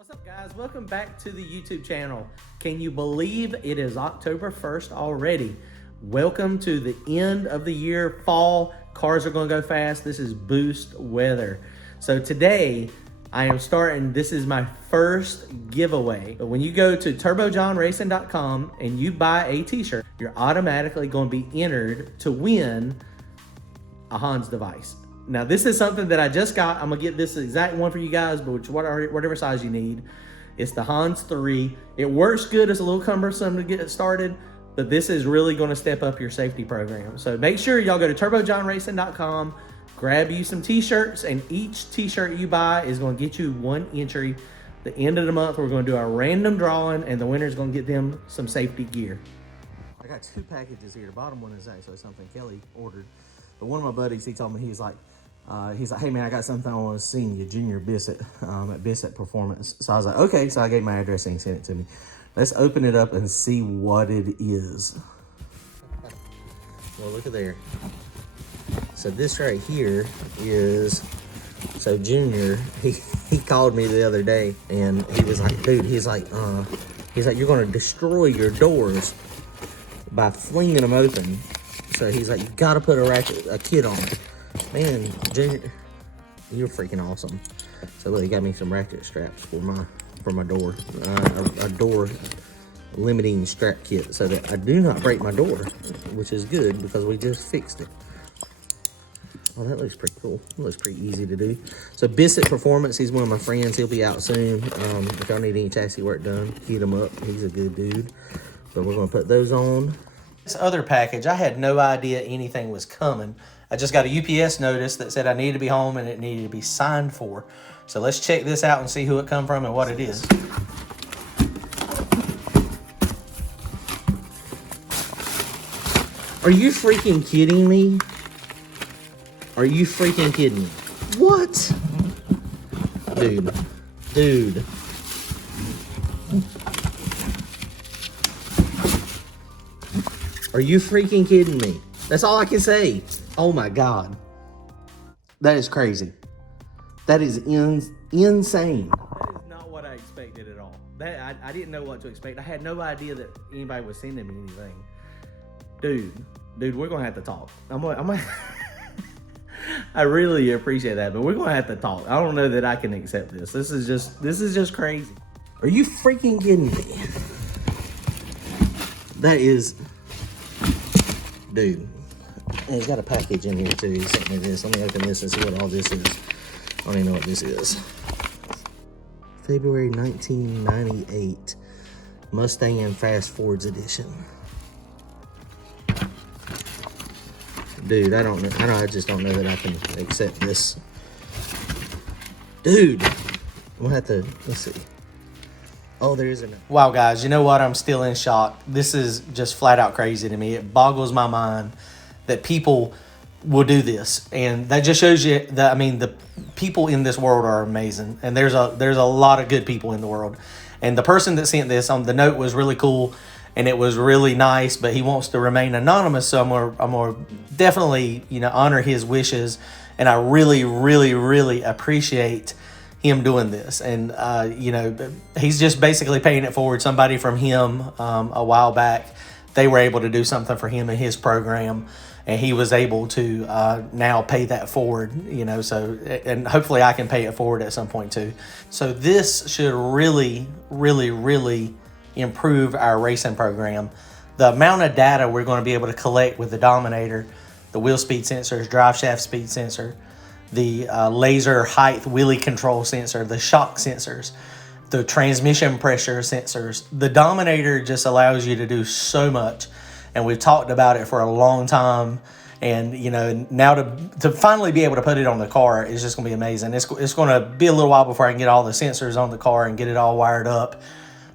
What's up, guys? Welcome back to the YouTube channel. Can you believe it is October 1st already? Welcome to the end of the year. Fall, cars are going to go fast. This is boost weather. So today I am starting, this is my first giveaway. But when you go to turbojohnracing.com and you buy a t-shirt, you're automatically going to be entered to win a Hans device. Now, this is something that I just got. I'm going to get this exact one for you guys, but whatever size you need. It's the Hans 3. It works good. It's a little cumbersome to get it started, but this is really going to step up your safety program. So make sure y'all go to turbojohnracing.com, grab you some t-shirts, and each t-shirt you buy is going to get you one entry. The end of the month, we're going to do a random drawing, and the winner is going to get them some safety gear. I got two packages here. The bottom one is actually something Kelly ordered. But one of my buddies, he told me, he's like, hey man, I got something I want to send you, Junior Bissett, at Bissett Performance. So I was like, okay. So I gave my address and he sent it to me. Let's open it up and see what it is. Well, look at there. So this right here is, so Junior, he called me the other day and he was like, dude, he's like, you're going to destroy your doors by flinging them open. So he's like, you got to put a kit on it. Man, Junior, you're freaking awesome. So look, he got me some ratchet straps for my door, a door limiting strap kit so that I do not break my door, which is good because we just fixed it. Oh, that looks pretty cool. It looks pretty easy to do. So Bissett Performance, he's one of my friends. He'll be out soon. If y'all need any chassis work done, hit him up. He's a good dude. So we're gonna put those on. This other package, I had no idea anything was coming. I just got a UPS notice that said I needed to be home and it needed to be signed for. So let's check this out and see who it come from and what it is. Are you freaking kidding me? Are you freaking kidding me? What? Dude. Are you freaking kidding me? That's all I can say. Oh my God. That is crazy. That is insane. That is not what I expected at all. I didn't know what to expect. I had no idea that anybody was sending me anything. Dude, we're gonna have to talk. I'm gonna I really appreciate that, but we're gonna have to talk. I don't know that I can accept this. This is just crazy. Are you freaking kidding me? That is, dude. And he's got a package in here too. He sent me this. Let me open this and see what all this is. I don't even know what this is. February 1998 Mustang and Fast Fords edition. Dude, I just don't know that I can accept this. Dude, we'll have to, let's see. Oh, there is another. Wow, guys, you know what? I'm still in shock. This is just flat out crazy to me. It boggles my mind that people will do this. And that just shows you that, I mean, the people in this world are amazing. And there's a lot of good people in the world. And the person that sent this on the note was really cool. And it was really nice, but he wants to remain anonymous. So I'm gonna definitely, honor his wishes. And I really, really, really appreciate him doing this. And, he's just basically paying it forward. Somebody from him a while back, they were able to do something for him in his program. And he was able to now pay that forward, so, and hopefully I can pay it forward at some point too. So this should really, really, really improve our racing program. The amount of data we're going to be able to collect with the Dominator, the wheel speed sensors, drive shaft speed sensor, the laser height wheelie control sensor, the shock sensors, the transmission pressure sensors. The Dominator just allows you to do so much. And we've talked about it for a long time. And, now to finally be able to put it on the car is just going to be amazing. It's going to be a little while before I can get all the sensors on the car and get it all wired up.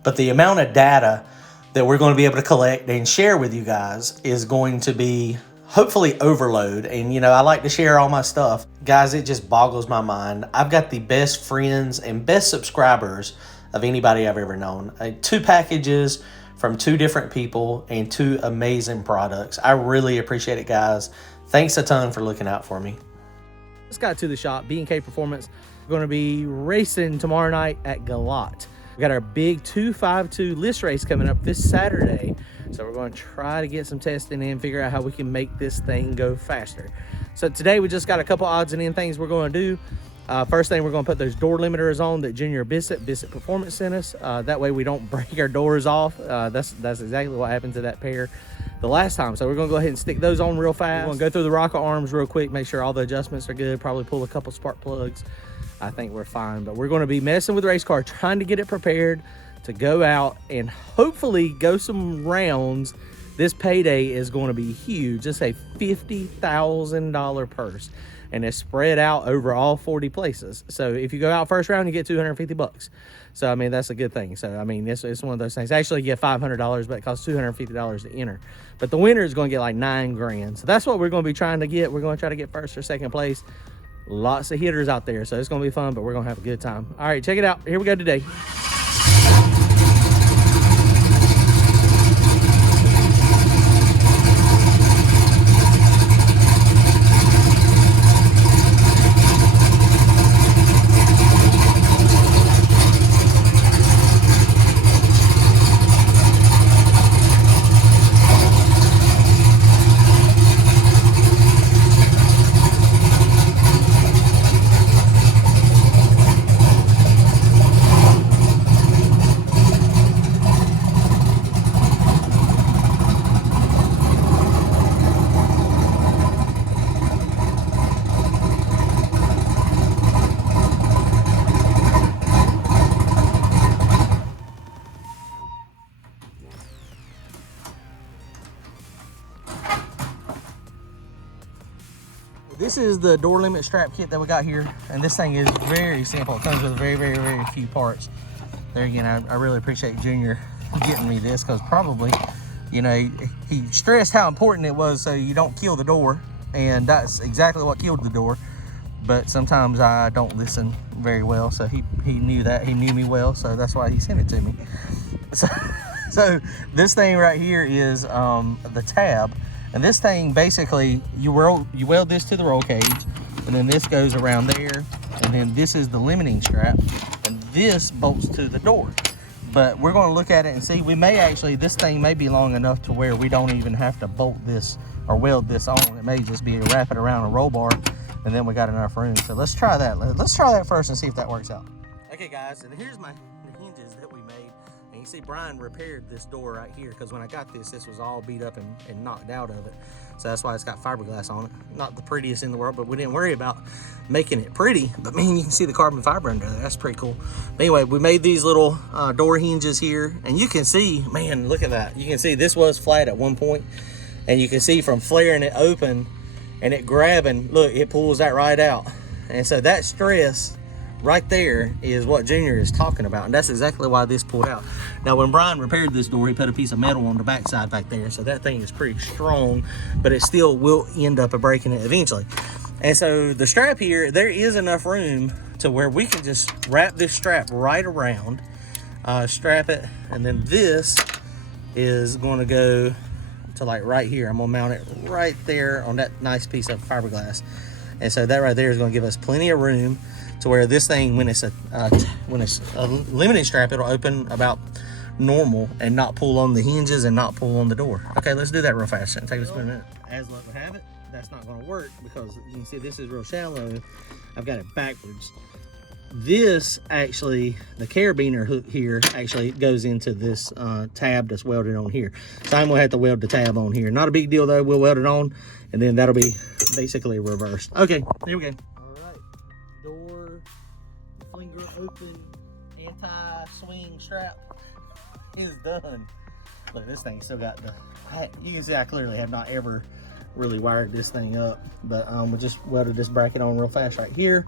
But the amount of data that we're going to be able to collect and share with you guys is going to be hopefully overload. And, I like to share all my stuff. Guys, it just boggles my mind. I've got the best friends and best subscribers of anybody I've ever known. 2 packages from 2 different people and 2 amazing products. I really appreciate it, guys. Thanks a ton for looking out for me. Just got to the shop, B&K Performance. We're going to be racing tomorrow night at Galat. We got our big 252 list race coming up this Saturday. So we're going to try to get some testing in, figure out how we can make this thing go faster. So today we just got a couple odds and end things we're going to do. First thing, we're going to put those door limiters on that Junior Bissett Performance sent us. That way we don't break our doors off. That's exactly what happened to that pair the last time. So we're going to go ahead and stick those on real fast. We're going to go through the rocker arms real quick, make sure all the adjustments are good, probably pull a couple spark plugs. I think we're fine, but we're going to be messing with the race car, trying to get it prepared to go out and hopefully go some rounds. This payday is going to be huge. It's a $50,000 purse, and it's spread out over all 40 places. So if you go out first round, you get $250. So I mean, that's a good thing. So I mean, it's one of those things. Actually, you get $500, but it costs $250 to enter. But the winner is going to get like $9 grand. So that's what we're going to be trying to get. We're going to try to get first or second place. Lots of hitters out there, so it's going to be fun, but we're going to have a good time. All right, check it out. Here we go today. This is the door limit strap kit that we got here, and this thing is very simple. It comes with very few parts. There again, I really appreciate Junior getting me this, because probably, you know, he stressed how important it was so you don't kill the door, and that's exactly what killed the door. But sometimes I don't listen very well, so he knew that. He knew me well, so that's why he sent it to me. So this thing right here is the tab. And this thing, basically, you weld this to the roll cage, and then this goes around there, and then this is the limiting strap, and this bolts to the door. But we're going to look at it and see. We may actually, this thing may be long enough to where we don't even have to bolt this or weld this on. It may just be wrap it around a roll bar, and then we got enough room. So let's try that. Let's try that first and see if that works out. Okay, guys, and here's the hinges that we made. And you see Brian repaired this door right here, because when I got this was all beat up and knocked out of it. So that's why it's got fiberglass on it. Not the prettiest in the world, but we didn't worry about making it pretty. But man, you can see the carbon fiber under there. That's pretty cool. But anyway, we made these little door hinges here, and you can see, man, look at that. You can see this was flat at one point, and you can see from flaring it open and it grabbing, look, it pulls that right out. And so that stress right there is what Junior is talking about, and that's exactly why this pulled out. Now, when Brian repaired this door, he put a piece of metal on the backside back there, so that thing is pretty strong, but it still will end up breaking it eventually. And so the strap here, there is enough room to where we can just wrap this strap right around, strap it, and then this is going to go to like right here. I'm gonna mount it right there on that nice piece of fiberglass, and so that right there is going to give us plenty of room to where this thing, when it's a limited strap, it'll open about normal and not pull on the hinges and not pull on the door. Okay, let's do that real fast. It'll take us a minute. As luck would have it, that's not going to work, because you can see this is real shallow. I've got it backwards. This actually, the carabiner hook here actually goes into this tab that's welded on here. So I'm gonna have to weld the tab on here. Not a big deal though. We'll weld it on, and then that'll be basically reversed. Okay, here we go. Door flinger open anti-swing strap is done. Look, this thing still got the, you can see I clearly have not ever really wired this thing up, but we just welded this bracket on real fast right here,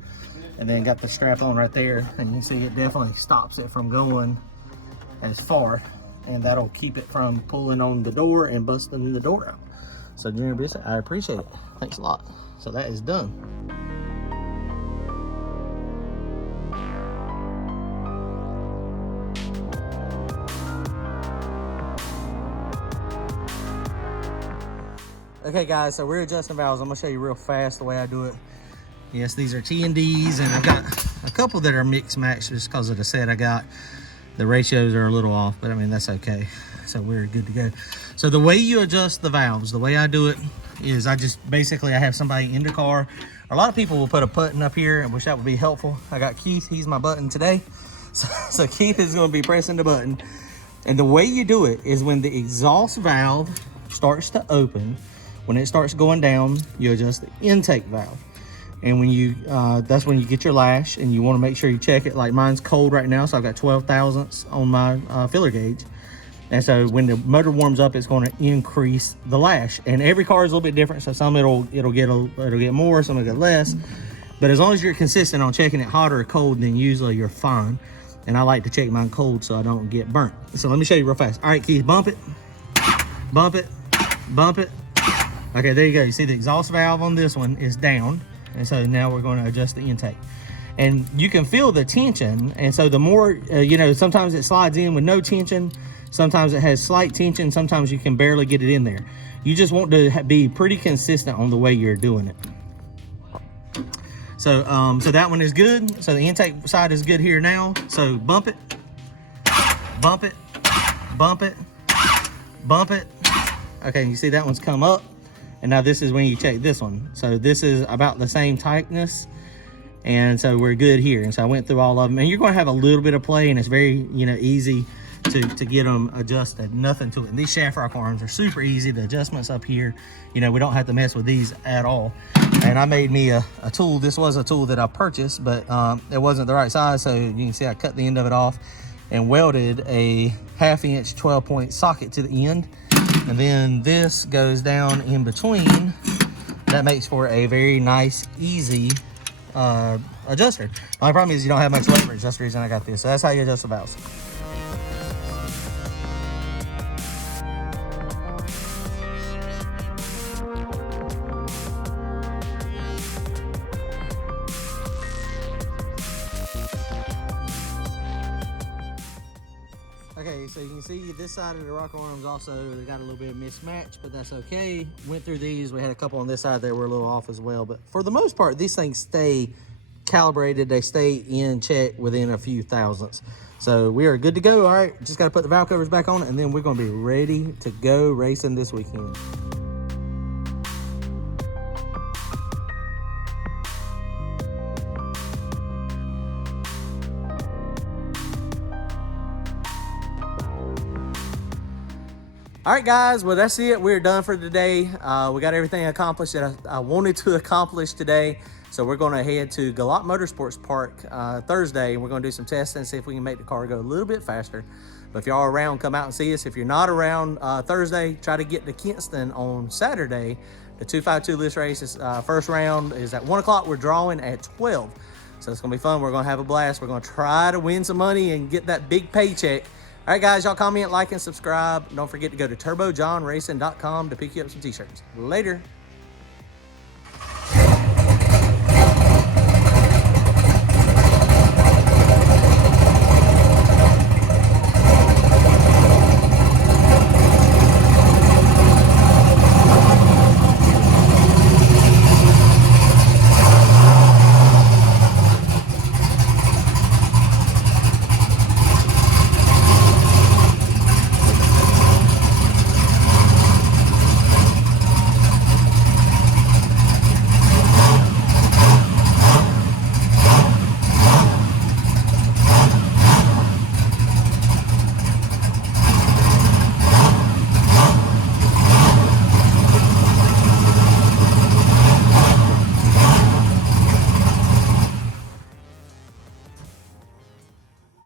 and then got the strap on right there, and you can see it definitely stops it from going as far, and that'll keep it from pulling on the door and busting the door out. So Junior Bissett, I appreciate it. Thanks a lot. So that is done. Okay guys, so we're adjusting valves. I'm gonna show you real fast the way I do it. Yes, these are T&Ds, and I've got a couple that are mixed match just because of the set I got. The ratios are a little off, but I mean, that's okay. So we're good to go. So the way you adjust the valves, the way I do it is I have somebody in the car. A lot of people will put a button up here. I wish that would be helpful. I got Keith, he's my button today. So Keith is gonna be pressing the button. And the way you do it is when the exhaust valve starts to open, when it starts going down, you adjust the intake valve. And when you, that's when you get your lash, and you want to make sure you check it. Like mine's cold right now, so I've got 12 thousandths on my filler gauge. And so when the motor warms up, it's going to increase the lash. And every car is a little bit different. So some it'll get more, some it'll get less. But as long as you're consistent on checking it hot or cold, then usually you're fine. And I like to check mine cold so I don't get burnt. So let me show you real fast. All right, Keith, bump it, bump it, bump it. Okay, there you go. You see the exhaust valve on this one is down. And so now we're going to adjust the intake. And you can feel the tension. And so the more, you know, sometimes it slides in with no tension. Sometimes it has slight tension. Sometimes you can barely get it in there. You just want to be pretty consistent on the way you're doing it. So, so that one is good. So the intake side is good here now. So bump it, bump it, bump it, bump it. Okay, you see that one's come up. And now this is when you check this one. So this is about the same tightness. And so we're good here. And so I went through all of them. And you're going to have a little bit of play, and it's very, you know, easy to get them adjusted. Nothing to it. And these shaft rock arms are super easy. The adjustments up here, you know, we don't have to mess with these at all. And I made me a tool. This was a tool that I purchased, but it wasn't the right size. So you can see I cut the end of it off and welded a 1/2 inch 12-point socket to the end. And then this goes down in between. That makes for a very nice, easy adjuster. The only problem is you don't have much leverage. That's the reason I got this. So that's how you adjust the valves. Okay, so you can see this side of the rock arms also got a little bit of mismatch, but that's okay. Went through these. We had a couple on this side that were a little off as well, but for the most part, these things stay calibrated. They stay in check within a few thousandths. So we are good to go. All right, just got to put the valve covers back on, and then we're going to be ready to go racing this weekend. All right, guys, well, that's it. We're done for today. We got everything accomplished that I wanted to accomplish today. So we're going to head to Galot Motorsports Park Thursday, and we're going to do some testing and see if we can make the car go a little bit faster. But if y'all are around, come out and see us. If you're not around Thursday, try to get to Kinston on Saturday. The 252 list race is first round is at 1 o'clock. We're drawing at 12. So it's going to be fun. We're going to have a blast. We're going to try to win some money and get that big paycheck. All right, guys, y'all comment, like, and subscribe. Don't forget to go to turbojohnracing.com to pick you up some t-shirts. Later.